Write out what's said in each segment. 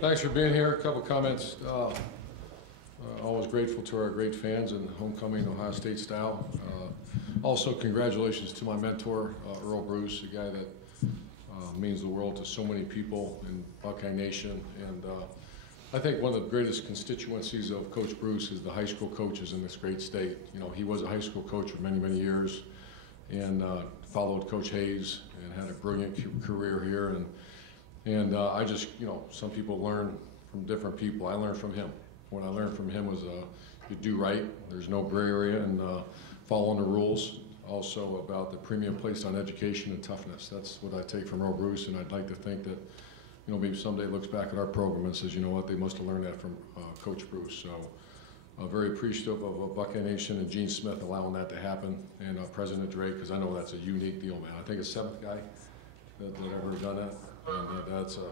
Thanks for being here. A couple comments. Always grateful to our great fans and homecoming Ohio State style. Also, congratulations to my mentor, Earl Bruce, a guy that means the world to so many people in Buckeye Nation. And I think one of the greatest constituencies of Coach Bruce is the high school coaches in this great state. You know, he was a high school coach for many, many years and followed Coach Hayes and had a brilliant career here. And I just, you know, some people learn from different people. I learned from him. What I learned from him was you do right. There's no gray area, and following the rules. Also about the premium placed on education and toughness. That's what I take from Earl Bruce, and I'd like to think that, you know, maybe someday looks back at our program and says, you know what, they must have learned that from Coach Bruce. So very appreciative of Buckeye Nation and Gene Smith allowing that to happen, and President Drake, because I know that's a unique deal, man. I think it's the 7th guy that ever done that, and that's a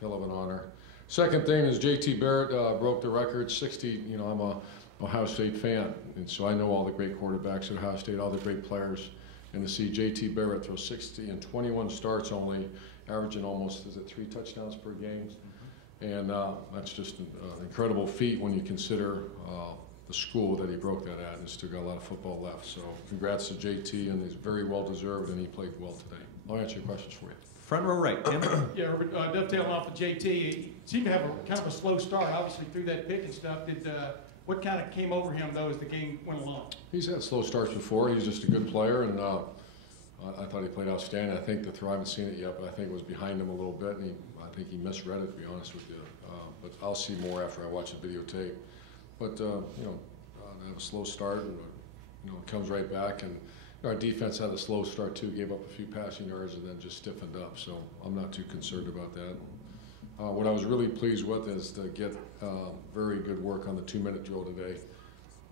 hell of an honor. Second thing is J.T. Barrett broke the record, 60. You know, I'm a Ohio State fan, and so I know all the great quarterbacks at Ohio State, all the great players, and to see J.T. Barrett throw 60 in 21 starts only, averaging almost, is it 3 touchdowns per game? And that's just an incredible feat when you consider the school that he broke that at, and still got a lot of football left. So congrats to J.T., and he's very well deserved, and he played well today. I'll answer your questions for you. Front row right, Tim. Yeah, dovetailing off of JT, he seemed to have a kind of a slow start, obviously through that pick and stuff. What kind of came over him though as the game went along? He's had slow starts before. He's just a good player, and I thought he played outstanding. I think the throw, I haven't seen it yet, but I think it was behind him a little bit, and I think he misread it, to be honest with you. But I'll see more after I watch the videotape. But you know, they have a slow start, and you know, it comes right back. And our defense had a slow start too, gave up a few passing yards and then just stiffened up. So I'm not too concerned about that. What I was really pleased with is to get very good work on the 2-minute drill today,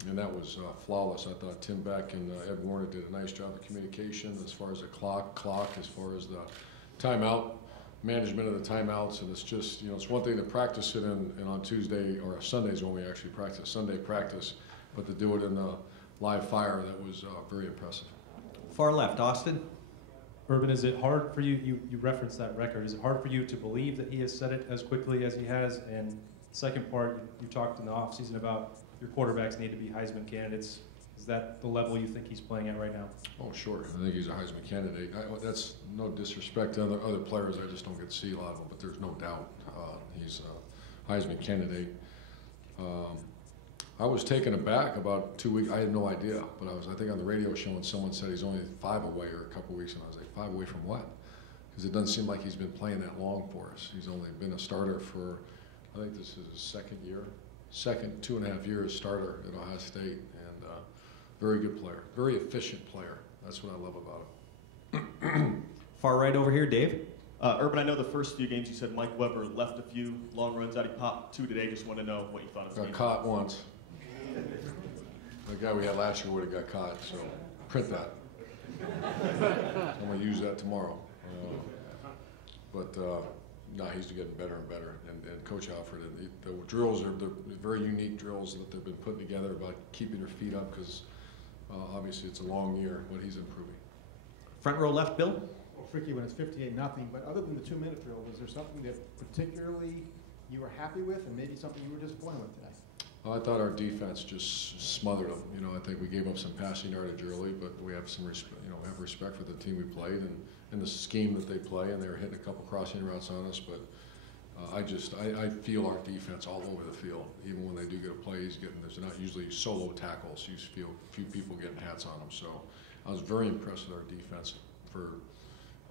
and that was flawless. I thought Tim Beck and Ed Warner did a nice job of communication as far as the clock, as far as the timeout, management of the timeouts, and it's just, you know, it's one thing to practice it in on Tuesday or Sundays when we actually practice, Sunday practice, but to do it in a live fire, that was very impressive. Far left, Austin. Urban, is it hard for you, you referenced that record, is it hard for you to believe that he has set it as quickly as he has? And second part, you talked in the offseason about your quarterbacks need to be Heisman candidates. Is that the level you think he's playing at right now? Oh, sure. I think he's a Heisman candidate. That's no disrespect to other players. I just don't get to see a lot of them, but there's no doubt he's a Heisman candidate. I was taken aback about 2 weeks. I had no idea, but I think on the radio show when someone said he's only 5 away or a couple weeks, and I was like, 5 away from what? Because it doesn't seem like he's been playing that long for us. He's only been a starter for, I think this is his second year, 2.5 years starter at Ohio State, and very good player, very efficient player. That's what I love about him. Far right over here, Dave. Urban, I know the first few games you said Mike Weber left a few long runs out. He popped 2 today. Just want to know what you thought of the game. Got caught once. The guy we had last year would have got caught, so print that. I'm going to use that tomorrow. No, he's getting better and better. And Coach Alfred, the drills are very unique drills that they've been putting together about keeping your feet up because obviously it's a long year, but he's improving. Front row left, Bill. Well, tricky when it's 58-0, but other than the 2-minute drill, was there something that particularly you were happy with and maybe something you were disappointed with today? I thought our defense just smothered them. You know, I think we gave up some passing yardage early, but we have some have respect for the team we played and the scheme that they play, and they were hitting a couple crossing routes on us. But I feel our defense all over the field. Even when they do get a play, there's not usually solo tackles. You feel a few people getting hats on them. So I was very impressed with our defense.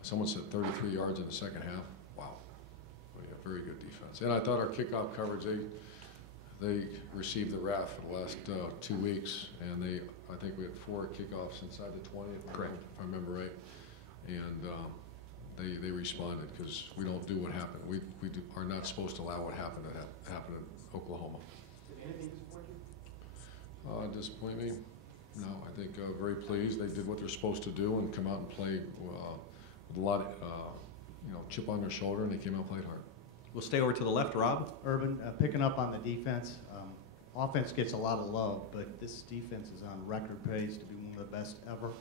Someone said 33 yards in the second half. Wow, very good defense. And I thought our kickoff coverage, they received the wrath for the last 2 weeks, and I think we had 4 kickoffs inside the 20, if I remember right, and they responded because we don't do what happened. We are not supposed to allow what happened to happen in Oklahoma. Did anything disappoint you? Disappoint me? No, I think very pleased. They did what they're supposed to do and come out and play with a lot of chip on their shoulder, and they came out and played hard. We'll stay over to the left, Rob. Urban, picking up on the defense. Offense gets a lot of love, but this defense is on record pace to be one of the best ever.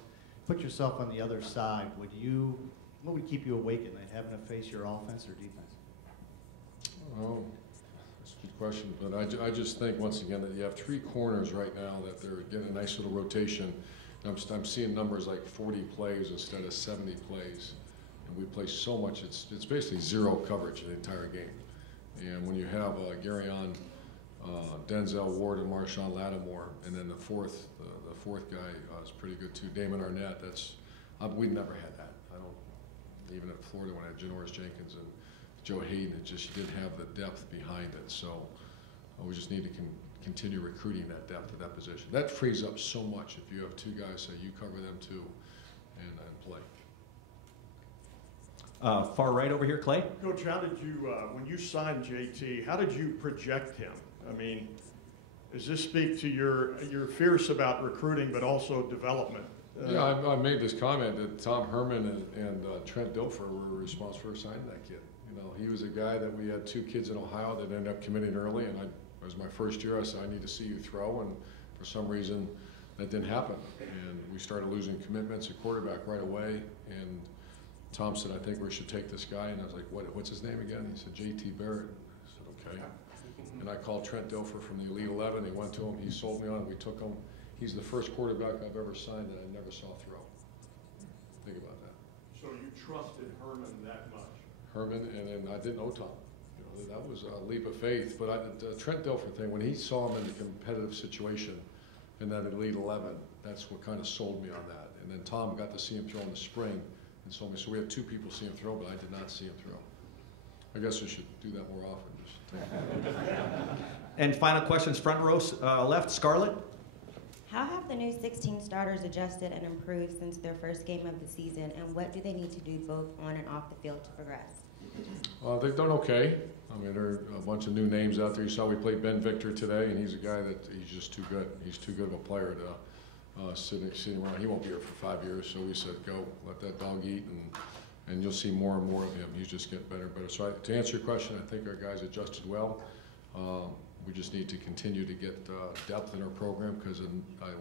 Put yourself on the other side. What would keep you awake at night, having to face your offense or defense? Oh, question, but I just think, once again, that you have 3 corners right now that they're getting a nice little rotation. I'm seeing numbers like 40 plays instead of 70 plays. And we play so much, it's basically 0 coverage in the entire game. And when you have Gary on, Denzel Ward and Marshawn Lattimore, and then the fourth guy is pretty good too, Damon Arnett. We never had that. I don't, even at Florida when I had Janoris Jenkins and Joe Hayden, it just, you didn't have the depth behind it. So we just need to continue recruiting that depth at that position. That frees up so much if you have 2 guys, say you cover them too and play. Far right over here, Clay. Coach, how did you, when you signed JT, how did you project him? I mean, does this speak to your fierce about recruiting, but also development? Yeah, I made this comment that Tom Herman and Trent Dilfer were responsible for signing that kid. You know, he was a guy that we had 2 kids in Ohio that ended up committing early, and it was my first year. I said, I need to see you throw, and for some reason that didn't happen. And we started losing commitments at quarterback right away, and Tom said, I think we should take this guy, and I was like, what's his name again? He said, JT Barrett. I said, okay. And I called Trent Dilfer from the Elite 11. He went to him, he sold me on it, we took him. He's the first quarterback I've ever signed that I never saw throw. Think about that. So you trusted Herman that much? Herman, and then I didn't know Tom. You know, that was a leap of faith. But the Trent Dilfer thing, when he saw him in a competitive situation in that Elite 11, that's what kind of sold me on that. And then Tom got to see him throw in the spring and sold me. So we had 2 people see him throw, but I did not see him throw. I guess we should do that more often. And final questions, front row left, Scarlett. How have the new 16 starters adjusted and improved since their first game of the season, and what do they need to do both on and off the field to progress? They've done okay. I mean, there are a bunch of new names out there. You saw we played Ben Victor today, and he's a guy that he's just too good. He's too good of a player to sitting around. He won't be here for 5 years, so we said, go, let that dog eat, and you'll see more and more of him. He's just getting better and better. So to answer your question, I think our guys adjusted well. We just need to continue to get depth in our program because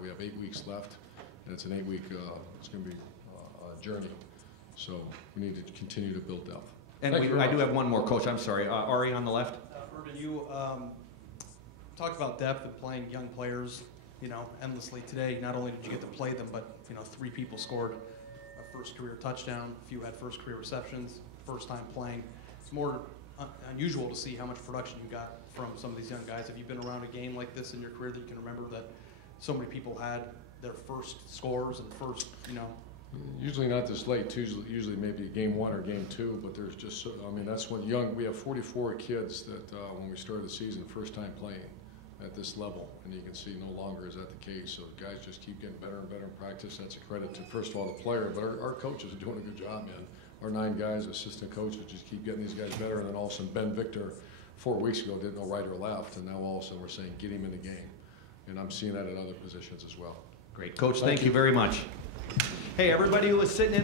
we have 8 weeks left, and it's an 8-week, it's going to be a journey. So we need to continue to build depth. And I do have one more, Coach. I'm sorry. Ari on the left. Herman, you talked about depth and playing young players, you know, endlessly today. Not only did you get to play them, but, you know, 3 people scored a first career touchdown. A few had first career receptions, first time playing. It's more unusual to see how much production you got from some of these young guys. Have you been around a game like this in your career that you can remember that so many people had their first scores and first, you know? Usually not this late. Usually maybe game 1 or game 2, but there's just, I mean, that's when we have 44 kids that when we started the season, first time playing at this level, and you can see no longer is that the case. So guys just keep getting better and better in practice. That's a credit to, first of all, the player, but our coaches are doing a good job, man. Our 9 guys, assistant coaches, just keep getting these guys better, and then all of a sudden Ben Victor 4 weeks ago didn't know right or left, and now all of a sudden we're saying get him in the game. And I'm seeing that at other positions as well. Great. Coach, thank you very much. Hey, everybody who was sitting in